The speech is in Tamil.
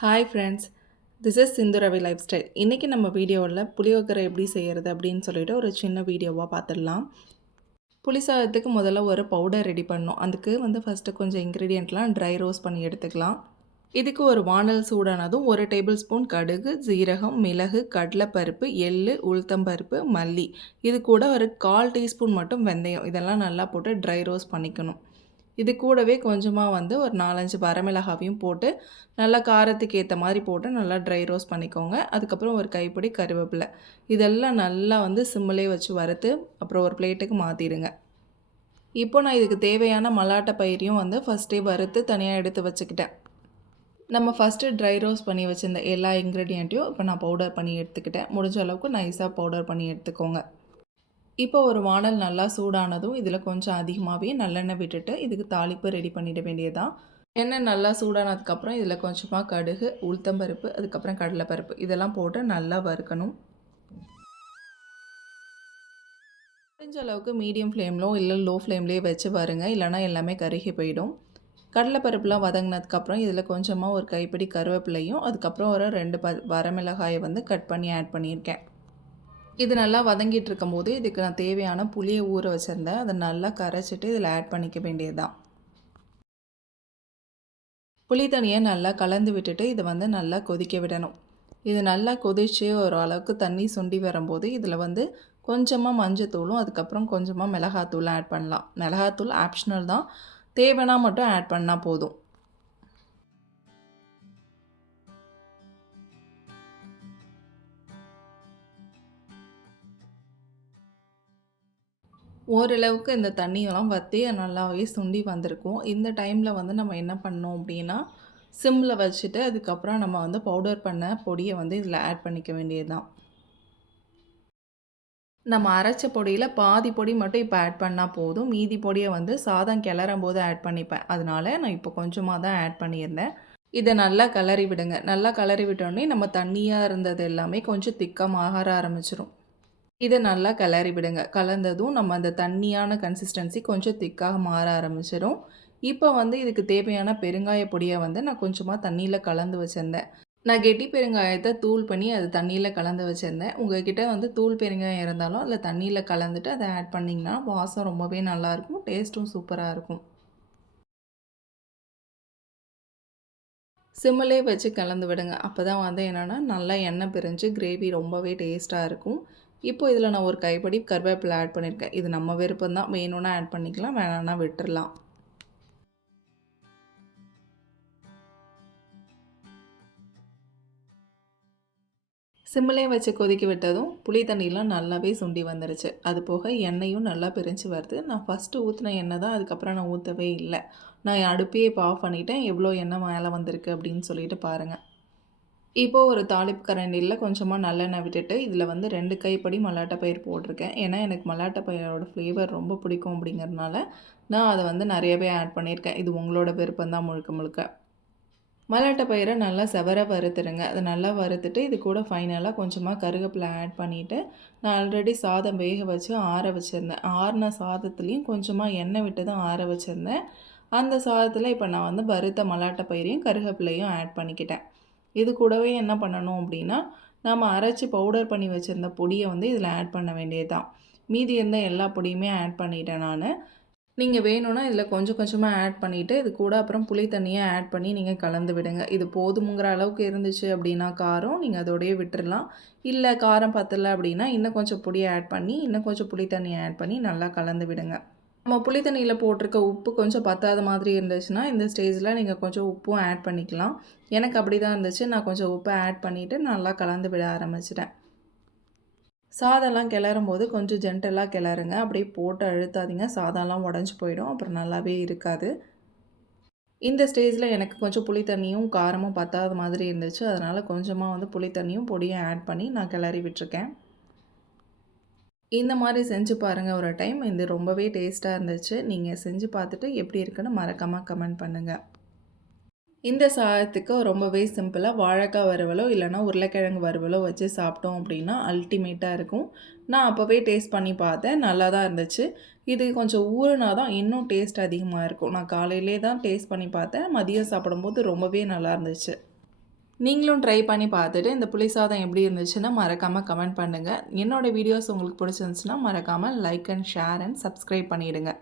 Hi friends, this is Sindhu Ravi life style. இன்றைக்கி நம்ம வீடியோவில் புளியோகரை எப்படி செய்கிறது அப்படின்னு சொல்லிட்டு ஒரு சின்ன வீடியோவாக பார்த்துடலாம். புளி சாதத்துக்கு முதல்ல ஒரு பவுடர் ரெடி பண்ணணும். அதுக்கு ஃபஸ்ட்டு கொஞ்சம் இன்க்ரீடியண்ட்லாம் ட்ரை ரோஸ்ட் பண்ணி எடுத்துக்கலாம். இதுக்கு ஒரு வானல் சூடானதும் 1 டேபிள் ஸ்பூன் கடுகு, ஜீரகம், மிளகு, கடலைப்பருப்பு, எள்ளு, உளுத்தம்பருப்பு, மல்லி, இது கூட ஒரு 1/4 டீஸ்பூன் மட்டும் வெந்தயம், இதெல்லாம் நல்லா போட்டு ட்ரை ரோஸ்ட் பண்ணிக்கணும். இது கூடவே கொஞ்சமாக ஒரு 4-5 வரமிளகாவையும் போட்டு நல்லா காரத்துக்கு ஏற்ற மாதிரி போட்டு நல்லா ட்ரை ரோஸ்ட் பண்ணிக்கோங்க. அதுக்கப்புறம் ஒரு கைப்பிடி கருவேப்பிலை, இதெல்லாம் நல்லா சிம்மிலே வச்சு வறுத்து அப்புறம் ஒரு பிளேட்டுக்கு மாற்றிடுங்க. இப்போ நான் இதுக்கு தேவையான மல்லாட்டை பயிரையும் ஃபஸ்ட்டே வறுத்து தனியாக எடுத்து வச்சுக்கிட்டேன். நம்ம ஃபஸ்ட்டு ட்ரை ரோஸ்ட் பண்ணி வச்சுருந்த எல்லா இன்க்ரீடியண்ட்டையும் இப்போ நான் பவுடர் பண்ணி எடுத்துக்கிட்டேன். முடிஞ்ச அளவுக்கு நைஸாக பவுடர் பண்ணி எடுத்துக்கோங்க. இப்போ ஒரு வானல் நல்லா சூடானதும் இதில் கொஞ்சம் அதிகமாகவே நல்லெண்ணெய் விட்டுட்டு இதுக்கு தாளிப்பு ரெடி பண்ணிட வேண்டியதான். எண்ணெய் நல்லா சூடானதுக்கப்புறம் இதில் கொஞ்சமாக கடுகு, உளுத்தம்பருப்பு, அதுக்கப்புறம் கடலைப்பருப்பு, இதெல்லாம் போட்டு நல்லா வறுக்கணும். முடிஞ்ச அளவுக்கு மீடியம் ஃப்ளேம்லோ இல்லை லோ ஃப்ளேம்லேயே வச்சு வருங்க, இல்லைனா எல்லாமே கருகி போயிடும். கடலைப்பருப்புலாம் வதங்கினதுக்கப்புறம் இதில் கொஞ்சமாக ஒரு கைப்பிடி கருவேப்பிலையும் அதுக்கப்புறம் ஒரு 2 வரமிளகாயை கட் பண்ணி ஆட் பண்ணியிருக்கேன். இது நல்லா வதங்கிட்டு இருக்கும்போது இதுக்கு நான் தேவையான புளியை ஊற வச்சுருந்தேன். அதை நல்லா கரைச்சிட்டு இதில் ஆட் பண்ணிக்க வேண்டியதுதான். புளி தண்ணியை நல்லா கலந்து விட்டுட்டு இதை நல்லா கொதிக்க விடணும். இது நல்லா கொதித்து ஒரு அளவுக்கு தண்ணி சுண்டி வரும்போது இதில் கொஞ்சமாக மஞ்சத்தூளும் அதுக்கப்புறம் கொஞ்சமாக மிளகாத்தூளும் ஆட் பண்ணலாம். மிளகாத்தூள் ஆப்ஷனல் தான், தேவைன்னா மட்டும் ஆட் பண்ணால் போதும். ஓரளவுக்கு இந்த தண்ணியெல்லாம் வற்றி நல்லாவே சுண்டி வந்திருக்கும். இந்த டைமில் நம்ம என்ன பண்ணோம் அப்படின்னா, சிம்மில் வச்சுட்டு அதுக்கப்புறம் நம்ம பவுடர் பண்ண பொடியை இதில் ஆட் பண்ணிக்க வேண்டியது தான். நம்ம அரைச்ச பொடியில் பாதி பொடி மட்டும் இப்போ ஆட் பண்ணால் போதும். மீதி பொடியை சாதம் கிளறும் போது ஆட் பண்ணிப்பேன். அதனால நான் இப்போ கொஞ்சமாக தான் ஆட் பண்ணியிருந்தேன். இதை நல்லா கிளறி விடுங்க. நல்லா கிளறி விட்டோடனே நம்ம தண்ணியாக இருந்தது எல்லாமே கொஞ்சம் திக்காக மாற ஆரம்பிச்சிடும். இதை நல்லா கிளறி விடுங்க. கலந்ததும் நம்ம அந்த தண்ணியான கன்சிஸ்டன்சி கொஞ்சம் திக்காக மாற ஆரம்பிச்சிடும். இப்போ இதுக்கு தேவையான பெருங்காய பொடியை நான் கொஞ்சமாக தண்ணியில் கலந்து வச்சுருந்தேன். நான் கெட்டி பெருங்காயத்தை தூள் பண்ணி அது தண்ணியில் கலந்து வச்சுருந்தேன். உங்கள்கிட்ட தூள் பெருங்காயம் இருந்தாலும் அதில் தண்ணியில் கலந்துட்டு அதை ஆட் பண்ணிங்கன்னா வாசம் ரொம்பவே நல்லாயிருக்கும், டேஸ்ட்டும் சூப்பராக இருக்கும். சிம்மிலே வச்சு கலந்து விடுங்க. அப்போ தான் என்னென்னா நல்லா எண்ணெய் பிரிஞ்சு கிரேவி ரொம்பவே டேஸ்ட்டாக இருக்கும். இப்போ இதில் நான் ஒரு கைப்பிடி கருவேப்பிலை ஆட் பண்ணியிருக்கேன். இது நம்ம விருப்பம் தான், வேணும்னா ஆட் பண்ணிக்கலாம், வேணான்னா விட்டுறலாம். சிம்மிலே வச்சு கொதிக்க விட்டதும் புளி தண்ணியெலாம் நல்லாவே சுண்டி வந்துடுச்சு. அது போக எண்ணெயும் நல்லா பிரிஞ்சு வருது. நான் ஃபஸ்ட்டு ஊற்றின எண்ணெய் தான், அதுக்கப்புறம் நான் ஊற்றவே இல்லை. நான் அடுப்பையே இப்போ ஆஃப் பண்ணிவிட்டேன். எவ்வளோ எண்ணெய் மேலே வந்திருக்கு அப்படின்னு சொல்லிட்டு பாருங்கள். இப்போது ஒரு தாளிப்பு கரண்டியில் கொஞ்சமாக நல்லெண்ணெய் விட்டுட்டு இதில் 2 கைப்படி மல்லாட்டை பயிர் போட்டிருக்கேன். ஏன்னா எனக்கு மல்லாட்டை பயிரோட ஃப்ளேவர் ரொம்ப பிடிக்கும் அப்படிங்கிறதுனால நான் அதை நிறையவே ஆட் பண்ணியிருக்கேன். இது உங்களோட விருப்பம் தான் முழுக்க முழுக்க. மல்லாட்டை பயிரை நல்லா செவர வறுத்துருங்க. அதை நல்லா வறுத்துட்டு இது கூட ஃபைனலாக கொஞ்சமாக கருவேப்பிலை ஆட் பண்ணிவிட்டு நான் ஆல்ரெடி சாதம் வேக வச்சு ஆற வச்சுருந்தேன். ஆறின சாதத்துலேயும் கொஞ்சமாக எண்ணெய் விட்டு தான் ஆற வச்சுருந்தேன். அந்த சாதத்தில் இப்போ நான் வறுத்த மல்லாட்டை பயிரையும் கருவேப்பிலையும் ஆட் பண்ணிக்கிட்டேன். இது கூடவே என்ன பண்ணணும் அப்படின்னா, நம்ம அரைச்சி பவுடர் பண்ணி வச்சுருந்த பொடியை இதில் ஆட் பண்ண வேண்டியது தான். மீதி இருந்த எல்லா பொடியுமே ஆட் பண்ணிட்டேன் நான். நீங்கள் வேணும்னா இதில் கொஞ்சம் கொஞ்சமாக ஆட் பண்ணிவிட்டு இது கூட அப்புறம் புளி தண்ணியை ஆட் பண்ணி நீங்கள் கலந்து விடுங்க. இது போதுங்கிற அளவுக்கு இருந்துச்சு அப்படின்னா காரம், நீங்கள் அதோடையே விட்டுறலாம். இல்லை காரம் பத்தலை அப்படின்னா இன்னும் கொஞ்சம் பொடியை ஆட் பண்ணி இன்னும் கொஞ்சம் புளி தண்ணியை ஆட் பண்ணி நல்லா கலந்து விடுங்க. நம்ம புளி தண்ணியில் போட்டிருக்க உப்பு கொஞ்சம் பத்தாத மாதிரி இருந்துச்சுன்னா இந்த ஸ்டேஜில் நீங்கள் கொஞ்சம் உப்பும் ஆட் பண்ணிக்கலாம். எனக்கு அப்படி தான் இருந்துச்சு. நான் கொஞ்சம் உப்பை ஆட் பண்ணிவிட்டு நல்லா கலந்து விட ஆரம்பிச்சிட்டேன். சாதம்லாம் கிளறும் போது கொஞ்சம் ஜென்டலாக கிளறுங்க. அப்படியே போட்டு அழுத்தாதீங்க, சாதம்லாம் உடஞ்சி போயிடும், அப்புறம் நல்லாவே இருக்காது. இந்த ஸ்டேஜில் எனக்கு கொஞ்சம் புளி தண்ணியும் காரமும் பத்தாத மாதிரி இருந்துச்சு. அதனால் கொஞ்சமாக புளி தண்ணியும் பொடியும் ஆட் பண்ணி நான் கிளறி விட்டுருக்கேன். இந்த மாதிரி செஞ்சு பாருங்கள் ஒரு டைம். இது ரொம்பவே டேஸ்ட்டாக இருந்துச்சு. நீங்கள் செஞ்சு பார்த்துட்டு எப்படி இருக்குன்னு மறக்காமல் கமெண்ட் பண்ணுங்கள். இந்த சாதத்துக்கு ரொம்பவே சிம்பிளாக வாழைக்காய் வறுவலோ இல்லைனா உருளைக்கிழங்கு வறுவலோ வச்சு சாப்பிட்டோம் அப்படின்னா அல்டிமேட்டாக இருக்கும். நான் அப்போவே டேஸ்ட் பண்ணி பார்த்தேன், நல்லா தான் இருந்துச்சு. இது கொஞ்சம் ஊறுனா தான் இன்னும் டேஸ்ட் அதிகமாக இருக்கும். நான் காலையிலே தான் டேஸ்ட் பண்ணி பார்த்தேன், மதியம் சாப்பிடும்போது ரொம்பவே நல்லா இருந்துச்சு. நீங்களும் ட்ரை பண்ணி பார்த்துட்டு இந்த புளி சாதம் எப்படி இருந்துச்சுன்னு மறக்காமல் கமெண்ட் பண்ணுங்கள். என்னோடய வீடியோஸ் உங்களுக்கு பிடிச்சிருந்துச்சுன்னா மறக்காமல் like and share and subscribe பண்ணிவிடுங்க.